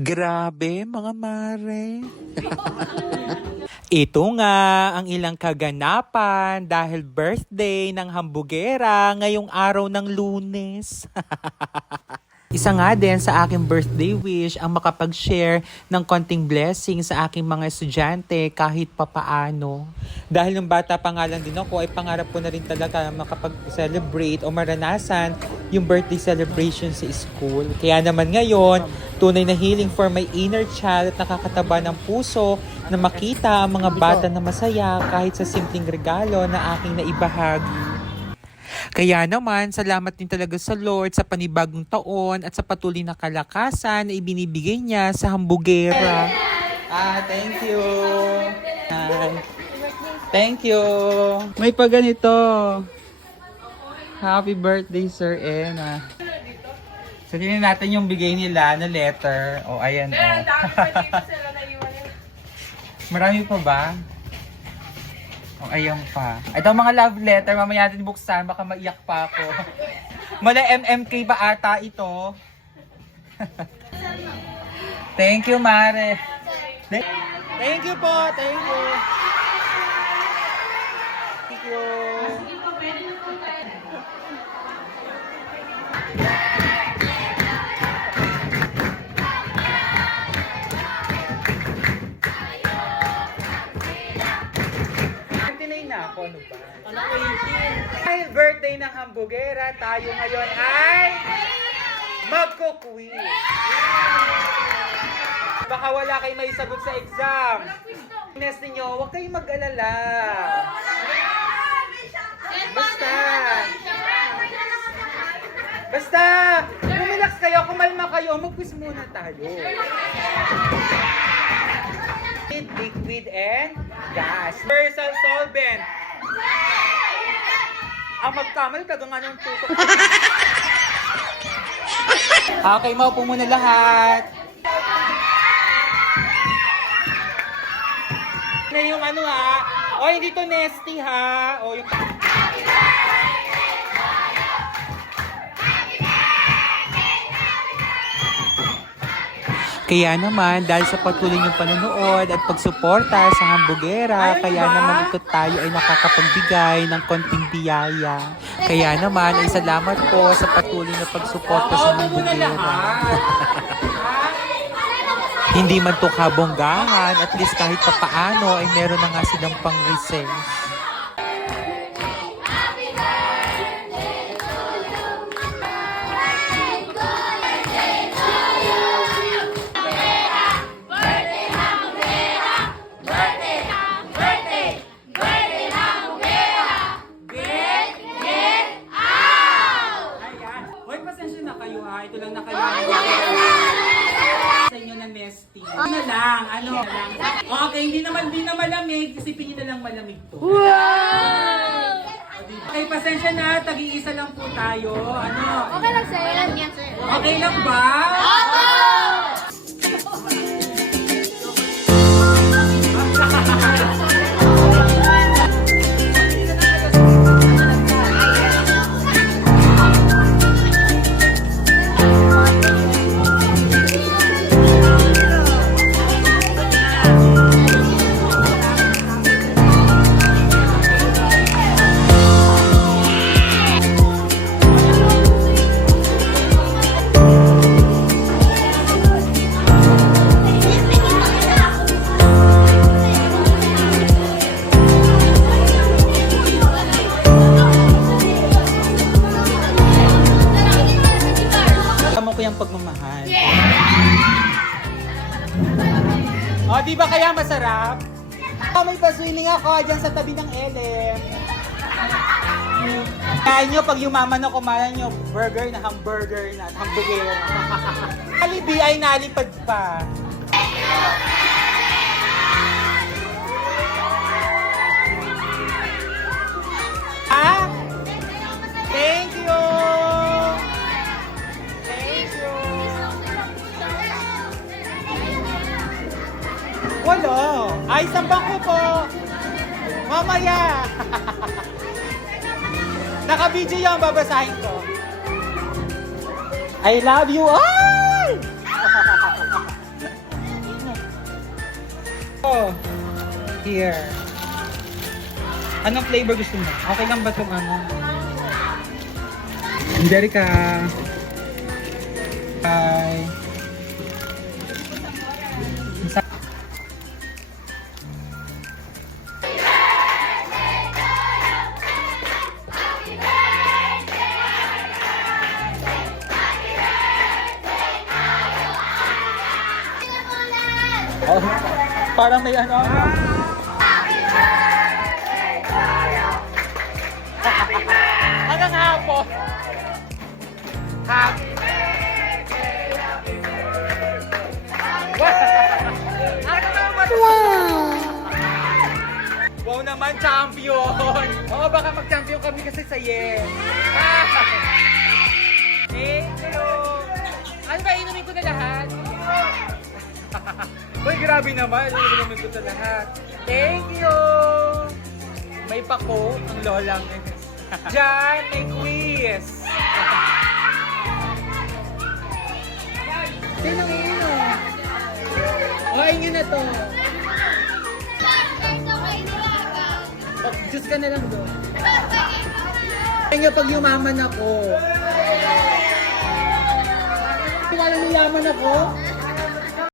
Grabe, mga mare. Ito nga ang ilang kaganapan dahil birthday ng hambugera ngayong araw ng lunes. Isa nga din sa aking birthday wish ang makapag-share ng konting blessing sa aking mga estudyante kahit papaano. Dahil nung bata pa nga lang din ako ay pangarap ko na rin talaga makapag-celebrate o maranasan yung birthday celebration sa school. Kaya naman ngayon, tunay na healing for my inner child at nakakataba ng puso na makita ang mga bata na masaya kahit sa simpleng regalo na aking naibahagi. Kaya naman, salamat din talaga sa Lord sa panibagong taon at sa patuloy na kalakasan na ibinibigay niya sa hambugera. Ah, thank you. Thank you. May pa ganito. Happy birthday, Sir Ena. Sabihin natin yung bigay nila na letter. O, oh, ayan. Oh. Marami pa ba? O, oh, ayan pa. Ito ang mga love letter. Mamaya natin buksan. Baka maiyak pa ako. Mala MMK ba ata ito? Thank you, Mare. Th- Thank you po. Thank you. Thank you. Ako, ano ba? Dahil birthday ng hambugera, tayo ngayon ay magkukwil. Baka wala kayong may sagot sa exam. Ines ninyo, huwag kayong mag-alala. Basta. Basta, relax kayo, kumalma kayo, mag-quiz muna tayo. Liquid and gas. Universal solvent. Ang magkamali, taga nga ng tutok. okay, maupo muna lahat. Na yung ano ha. O, hindi to nesty ha. O, yung... Kaya naman, dahil sa patuloy ng panonood at pagsuporta sa hambugera, kaya naman ito tayo ay nakakapagbigay ng konting biyaya. Kaya naman, ay salamat po sa patuloy na pagsuporta sa hambugera. Hindi man to kabonggahan, at least kahit papaano ay meron na nga silang pang Sa inyo na nesting. Ano na lang, ano na lang. Okay, hindi naman, hindi na malamig. Isipin nyo na lang malamig to. Wow! Okay, pasensya na. Tag-iisa lang po tayo. Ano? Okay lang sir. Okay lang ba? Tama O, di ba kaya masarap? Oh, may paswiling ako dyan sa tabi ng LM. Kaya nyo, pag yumaman ako, kumain nyo, burger na hamburger na, hamburger. Alibi ay nalipad pa. Ah? Ay, sambang ko po. Mamaya. Naka-video yan, babasahin ko. I love you all! Oh, here. Anong flavor gusto mo? Okay lang ba itong ano? Jerica. Hi. Oh, parang may ano. Hanggang hapon. Happy Wow! Wow naman, champion! Oo, baka mag-champion kami kasi sa yes. Thank you! Ano ba, inumin ko na lahat? Uy, grabe naman. Inumin ko na lahat. Thank you! May pako ang lolang. Diyan, may quiz! Sino ino? O, inyo na to. Oh, Diyos ka na lang doon. Kaya pag yumaman ako. Kaya nang yumaman ako,